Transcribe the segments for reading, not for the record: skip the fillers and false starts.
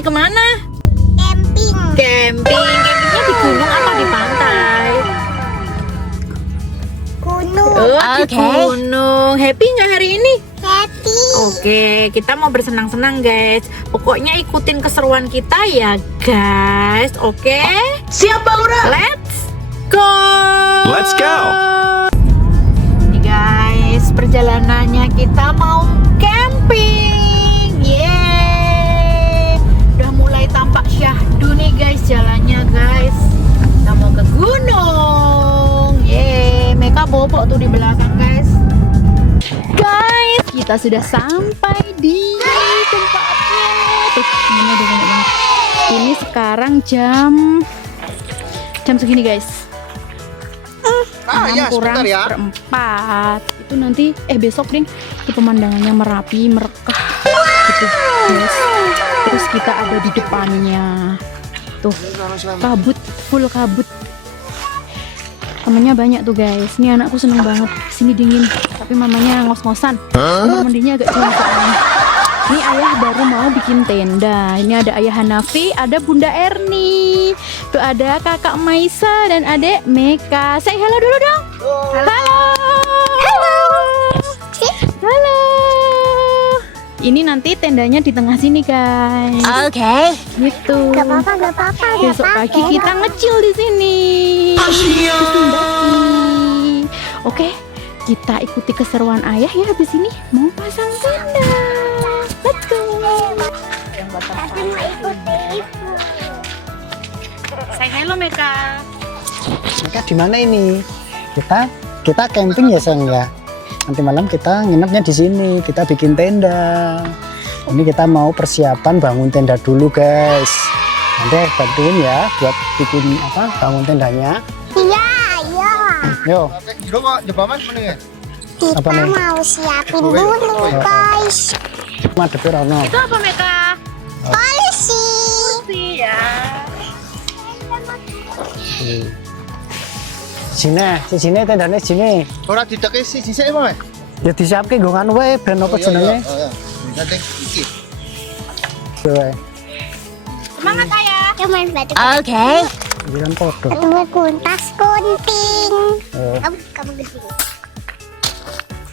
ini kemana? Camping. Campingnya di gunung atau di pantai? Gunung. Oh, di gunung. Happy nggak hari ini? Happy. Oke, kita mau bersenang-senang guys. Pokoknya ikutin keseruan kita ya guys. Oke? Siap Bang Ura. Let's go. Let's go. Nih guys, perjalanannya kita mau camping. Yeay. Udah mulai tampak syahdu nih guys jalannya guys. Kita mau ke gunung. Yeay, Meka bobok tuh di belakang guys. Guys, kita sudah sampai di tempatnya. Tuh, temennya udah banyak banget. Ini sekarang jam segini guys. 6 kurang seperempat. Itu nanti besok ding itu pemandangannya Merapi Merekah gitu guys. Terus kita ada di depannya. Tuh, kabut, full kabut. Temennya banyak tuh guys. Ini anakku seneng banget. Sini dingin, tapi mamanya ngos-ngosan. Kamar mandinya agak jauh. Ini ayah baru mau bikin tenda. Ini ada ayah Hanafi, ada Bunda Erni. Tuh ada kakak Maisa dan adek Meka. Say hello dulu dong. Halo. Halo. Halo. Ini nanti tendanya di tengah sini guys. Oke. Gitu. Gak apa-apa. Besok pagi kita ngecil di sini. Oke, kita ikuti keseruan ayah ya habis ini mau pasang tenda. Let's go. Tapi mau ikuti ibu. Say hello Meka. Meka di mana ini? Kita camping ya sayang ya. Nanti malam kita nginepnya di sini. Kita bikin tenda. Ini kita mau persiapan bangun tenda dulu guys. Nanti bantuin ya buat bikin bangun tendanya. Iya. Yo. Apa Kita nih? mau siapin dulu guys. Madep Rono. Itu apa Meka? Polisi. Ya. Sini tendanya sini. Ora dideke sisik Mas. Ya disiapke nggo ngono wae ben apa jenenge. Gandeng iki. Wae. Semangat ayah. Kita main batu. Oke. Jangan podo. Ketemu kuntas kunting. Oh. Kamu gede.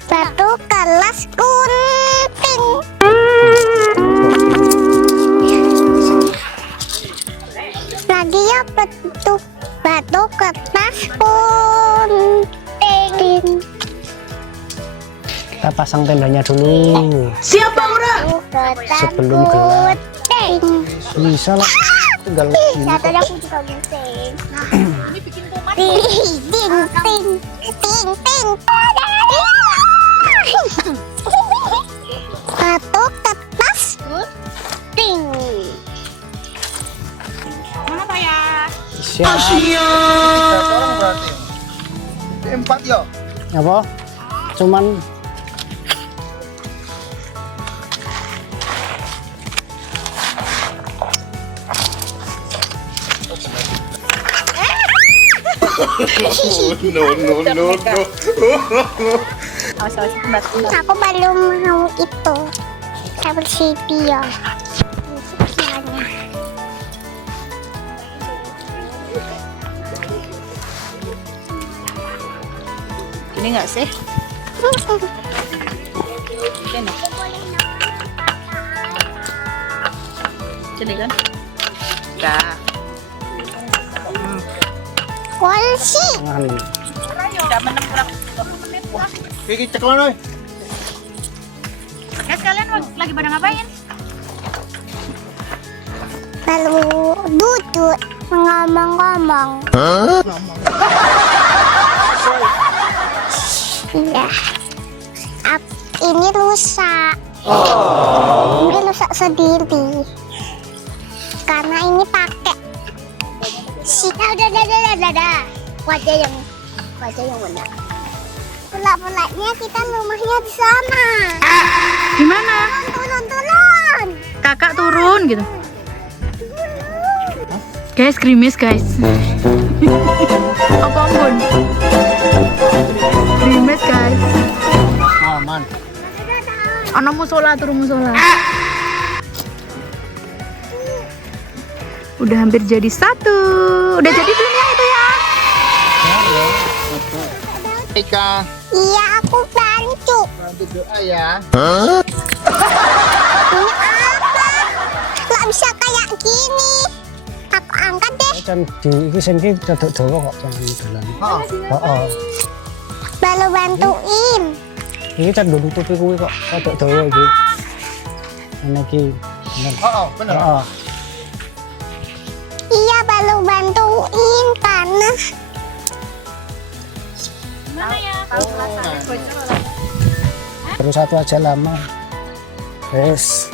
Batu kelas kunting. Lagi ya batu kertas kunting. Kita pasang tendanya dulu. Siap Bang Ura. Sebelum gelap. Kunting. Bisa lah. Tinggal Satu aku juga musik. Ini bikin rumah. Ting ting ting ting ting. Batu kertas ting. Semangat ayah. siap. Orang berarti. 4 ya. Apa? Cuman No. Awas batu. Aku belum mau itu. Saya bersih ya. Ini nggak sih? Jadi kan? Dah. Polisi. tangan. Udah menang kurang 20 menit lah. Iki ceklon oi. Ya sekalian lagi pada ngapain? Lalu duduk ngomong-ngomong. Iya. Ini rusak. Ini rusak sendiri. Karena ini pakai udah. Wajah yang mana? Pulak-pulaknya kita rumahnya di sana. Di mana? Turun. Kakak turun gitu. Guys, krimis guys. Apa ampun? Krimis guys. Aman. Ana musola turun musola. Udah hampir jadi satu. Udah jadi belum ya itu ya? Ika, Iya, aku bantu. bantu doa ya. Ini apa? Nggak bisa kayak gini. Aku angkat deh. Can di iki sing iki rodok dawa kok can dalan. Oh, Heeh. Baru bantuin. Iki can nggo nutupi kuwi kok rodok dawa iki. Ini iki. bener. Heeh. Iya, baru bantuin karena Terus satu aja lama. Wes.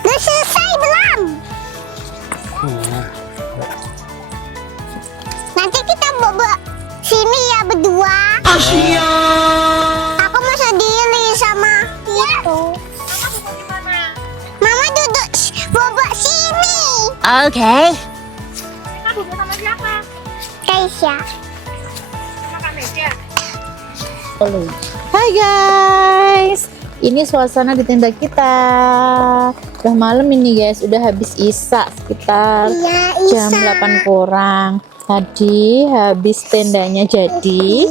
udah selesai belum? Nah, Nanti kita bobo sini ya berdua. Aku mau sendiri sama itu. Mama duduk bobo sini. Oke. Keisha. Hai guys, ini suasana di tenda kita. Udah malam ini guys, udah habis isak sekitar Iya, jam Isa. 8 kurang. Tadi habis tendanya jadi,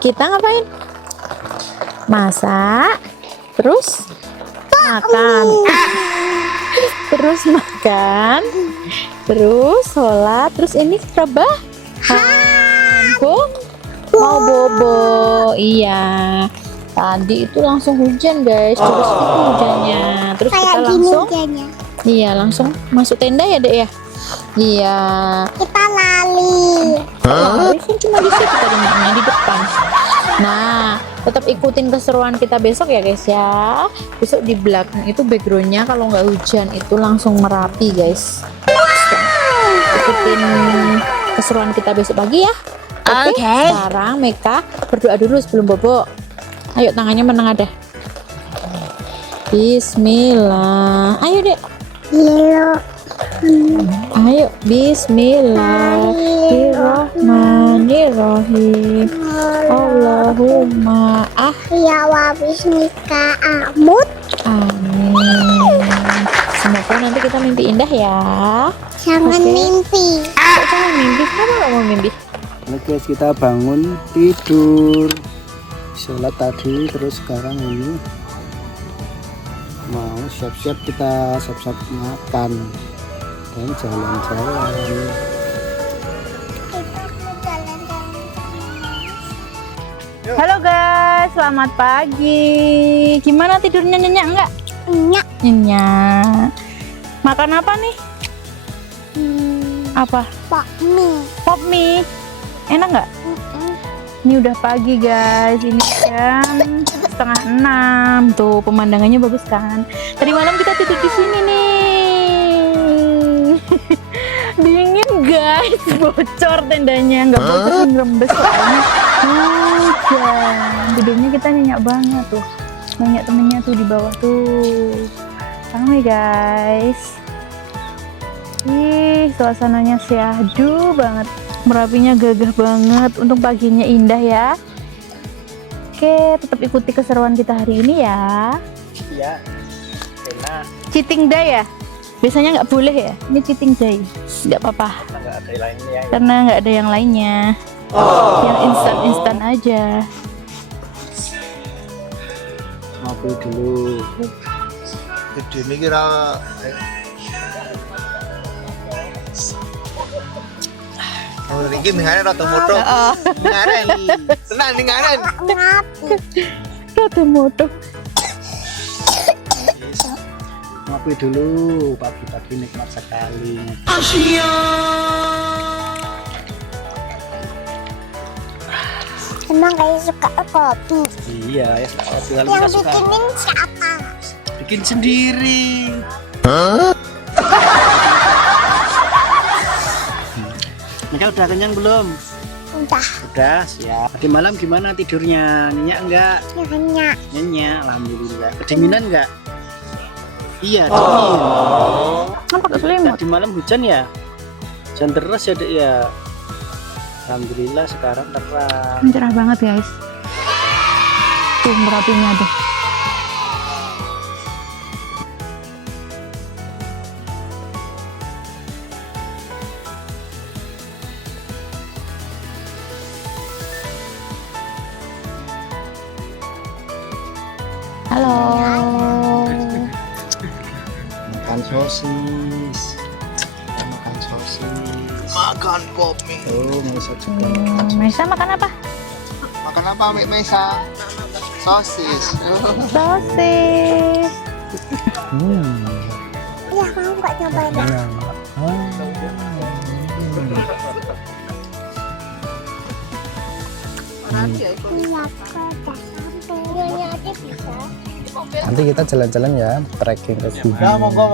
kita ngapain? Masak, terus makan, terus makan, terus sholat, terus ini rebahan. Mau bobo, iya. Tadi itu langsung hujan guys, terus itu hujannya. Terus kita Kayak gini langsung, hujannya. iya langsung masuk tenda ya dek ya. Iya. Kita lali. Lari kan cuma di situ tadi mainnya di depan. Nah, tetap ikutin keseruan kita besok ya guys ya. Besok di belakang itu backgroundnya kalau nggak hujan itu langsung Merapi guys. Ikutin keseruan kita besok pagi ya. Oke. Sekarang Meka berdoa dulu sebelum bobo. Ayo tangannya menengadah. Bismillah. Ayo dek. Iya. Ayo Bismillahirrahmanirrahim. Allahumma Ya wa bismika amut. amin. Semoga nanti kita mimpi indah ya. Jangan Oke. mimpi. Kok jangan mimpi? Kenapa gak mau mimpi? Oke guys, kita bangun tidur. Sholat tadi, terus sekarang ini mau siap-siap kita siap-siap makan dan jalan-jalan. Halo guys, selamat pagi. Gimana tidurnya, nyenyak enggak? Nyak. Nyenyak. Makan apa nih? Apa? Pok mie. Pop mie. Enak nggak? Ini udah pagi guys. Ini jam 5:30. Tuh pemandangannya bagus kan? Tadi malam kita tidur di sini nih. Dingin guys, bocor tendanya. Nggak bocor sih, ngerembes soalnya hujan. Tidurnya kita nyenyak banget tuh. Banyak temennya tuh di bawah tuh. Rame guys. Ih, suasananya syahdu banget. Merapinya gagah banget. Untung paginya indah ya. Oke, tetap ikuti keseruan kita hari ini ya. Iya, enak. Cheating day ya? Biasanya nggak boleh ya? Ini cheating day. Nggak apa-apa. Nggak ada lainnya. Karena nggak ada yang lainnya. Yang instan-instan aja. Ngopi dulu. Gede ini kira. Oh, ini ngaren atau moto? Ngaren. Tenang nih ngaren. Ngapi. Rada moto. Ngopi dulu, pagi-pagi nikmat sekali. Emang kayak suka kopi. Iya, ya kopi kalau Yang kita suka bikinin siapa? bikin sendiri. Mika udah kenyang belum? Udah. Udah, siap. Tadi malam gimana tidurnya? Nyenyak enggak? Nyak. Nyenyak, alhamdulillah. Kedinginan enggak? Iya, dingin. Kan pakai selimut. Tadi malam hujan ya? Hujan terus ya, Dek ya? Alhamdulillah sekarang terang. Cerah banget guys. Tuh Merapinya tuh. Halo. Makan sosis. Makan sosis. Makan pop mie. Oh, Maisa juga. Maisa makan apa? Makan apa Mik Maisa? Sosis. Sosis. Ya mau nggak nyobain? Iya. Iya kok udah sampai. Nyonya aja bisa. Nanti kita jalan-jalan ya, trekking ke gunung. Ya monggo.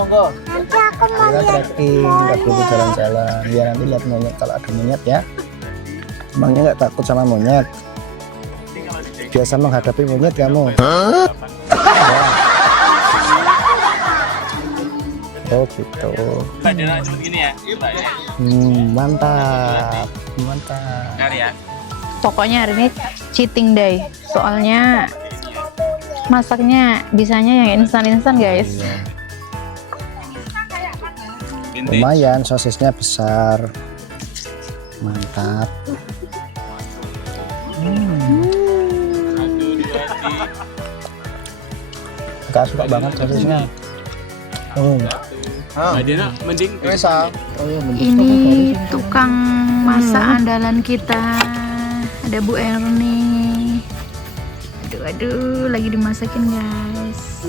Nanti aku mau Kita lihat trekking, nggak boleh jalan-jalan. Ya nanti lihat monyet kalau ada monyet ya. Emangnya nggak takut sama monyet? Biasa menghadapi monyet kamu? Ya. Oh gitu. Mantap, mantap. Pokoknya hari ini cheating day. Soalnya masaknya bisanya yang instan-instan guys. Lumayan, sosisnya besar. Mantap. Kak suka banget sosisnya. Maisa. Ini tukang masak andalan kita. Ada Bu Erni. Aduh, lagi dimasakin guys.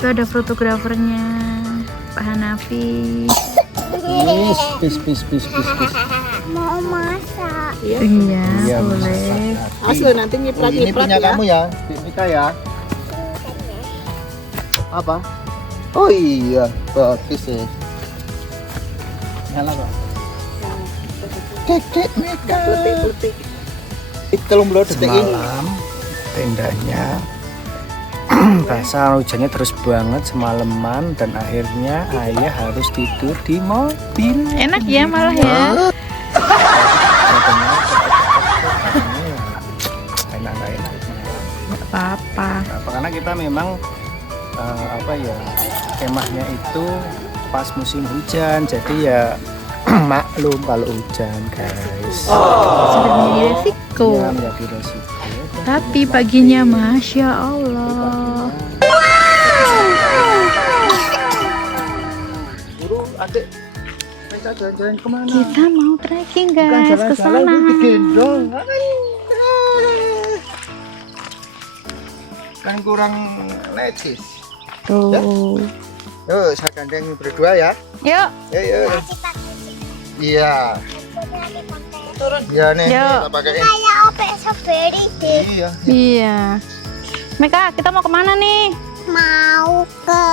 Itu ada fotografernya, Pak Hanafi. Pis. mau masak. Iya, boleh. Asli nanti Ini nyiplak-nyiplak punya ya. kamu ya, Mika ya. Apa? Oh iya, bagus ya. Nyala kok. Kekek Mika. Itu belum detik ini. Semalam tendanya basah, hujannya terus banget semalaman dan akhirnya ayah harus tidur di mobil. Enak ya malah ya. Enak nggak enak? Nggak apa-apa. Karena kita memang kemahnya itu pas musim hujan, jadi ya maklum kalau hujan guys. Sudah menjadi resiko. Ya, menjadi resiko. Tapi paginya Masya Allah. Guru, adik. Mika jalan-jalan kemana? Kita mau trekking guys ke sana. Gendong. Kan kurang necis. Tuh. Yuk, saya gandeng berdua ya. Yuk. Yuk. Iya. Iya nih, Yuk. kita pakai. Kayak opek strawberry deh. Iya. Iya. Meka, kita mau kemana nih? Mau ke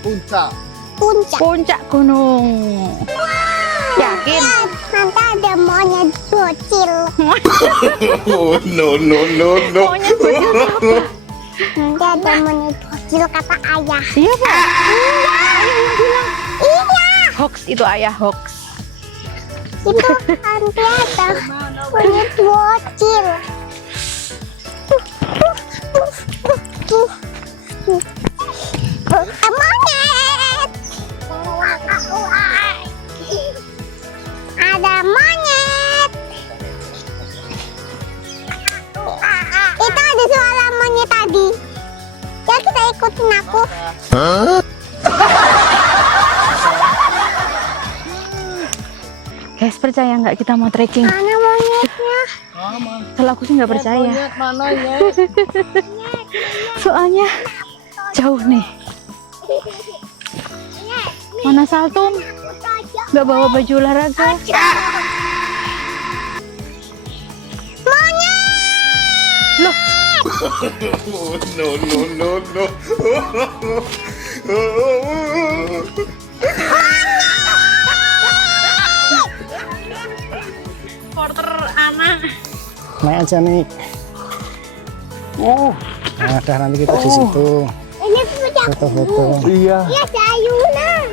Puncak. puncak. Puncak gunung. Yakin? Nanti ada monyet bocil. Oh, no. Maunya bocil apa? Nanti ada monyet bocil kata ayah. Iya Pak. Iya. Hoax itu ayah hoax. Itu nanti ada monyet bocil. Monyet. Ada monyet. Itu ada suara monyet tadi. Ya kita ikutin aku. Guys, percaya nggak kita mau trekking? Mana monyetnya? Kalau aku sih nggak percaya. Mana ya? Soalnya jauh nih. Mana Saltum? Nggak bawa baju olahraga. Loh, Porter anak. Naik aja nih. Nah, dah nanti kita di situ Ini punya foto-foto. Iya. ya ayunan.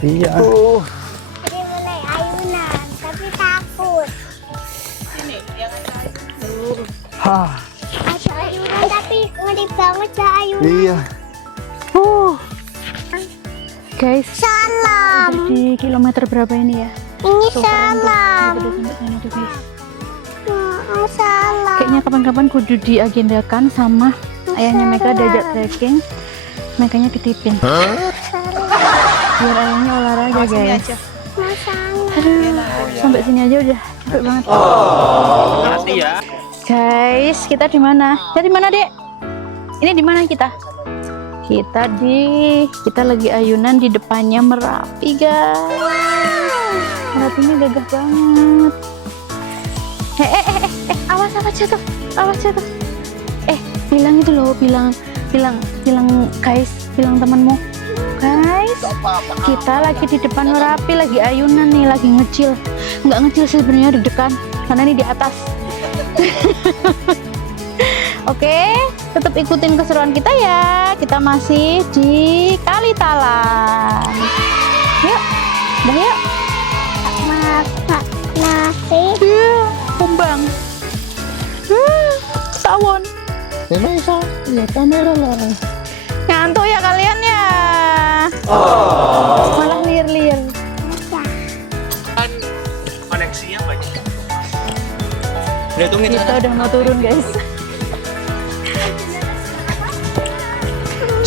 Iya. Jadi mulai ayunan, tapi takut. Hah. Ada ayunan tapi ngeri banget ya ayunan. Iya. guys, Salam. di kilometer berapa ini ya? Ini Tuh, keren tuh. salam. Udah sampai sana tuh guys. Masalah. Kayaknya kapan-kapan kudu diagendakan sama ayahnya Meka diajak trekking. Mekanya titipin. Biar ayahnya olahraga guys. Masalah. Aduh, sampai sini aja udah capek banget. Hati ya. Guys, kita di mana? Kita di mana, Dek? Ini di mana kita? Kita lagi ayunan di depannya Merapi, guys. Merapinya gagah banget. Awas jatuh. Awas jatuh. Bilang itu loh, bilang guys, bilang temanmu. Guys, kita lagi di depan Merapi, lagi ayunan nih, lagi ngecil. Nggak ngecil sih sebenarnya, deg-degan karena ini di atas. Oke, tetap ikutin keseruan kita ya. Kita masih di Kalitalang. Yuk, dah yuk. Masak nasi. Kumbang. Tawon. Bisa lihat kamera lah. Ngantuk ya kalian ya. Malah liar-liar. Kan koneksinya banyak. Udah tungguin Kita udah mau turun guys.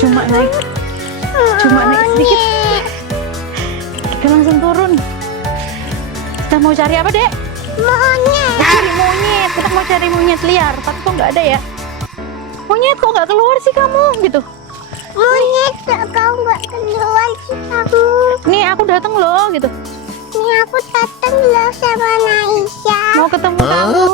Cuma naik sedikit. Kita langsung turun. Kita mau cari apa, Dek? Monyet. Cari monyet. Kita mau cari monyet liar, tapi kok nggak ada ya? Monyet kok nggak keluar sih kamu gitu? Monyet, kau nggak keluar sih kamu. Nih aku datang loh gitu. Ini aku datang loh sama Naisha. Mau ketemu kamu.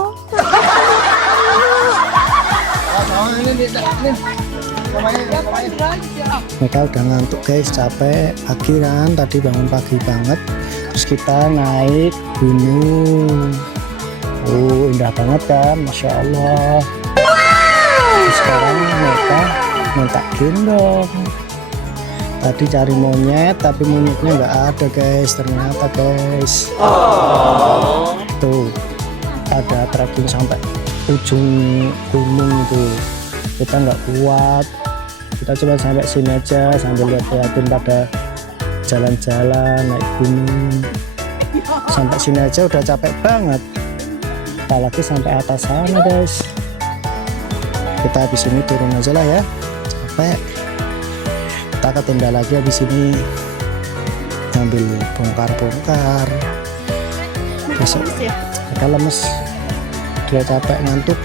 Meka udah ngantuk guys, capek pagi kan, tadi bangun pagi banget. Terus kita naik gunung. Oh, indah banget kan, Masya Allah. Terus sekarang Meka minta gendong. Tadi cari monyet, tapi monyetnya nggak ada guys, ternyata guys. Tuh, ada trekking sampai ujung gunung itu. Kita nggak kuat, kita coba sampai sini aja sambil lihat-lihatin pada jalan-jalan naik gunung. Sampai sini aja udah capek banget, apalagi sampai atas sana guys. Kita habis ini turun aja lah ya, capek. Kita ke tenda lagi habis ini, sambil bongkar-bongkar. Besok kita lemes, dia capek ngantuk.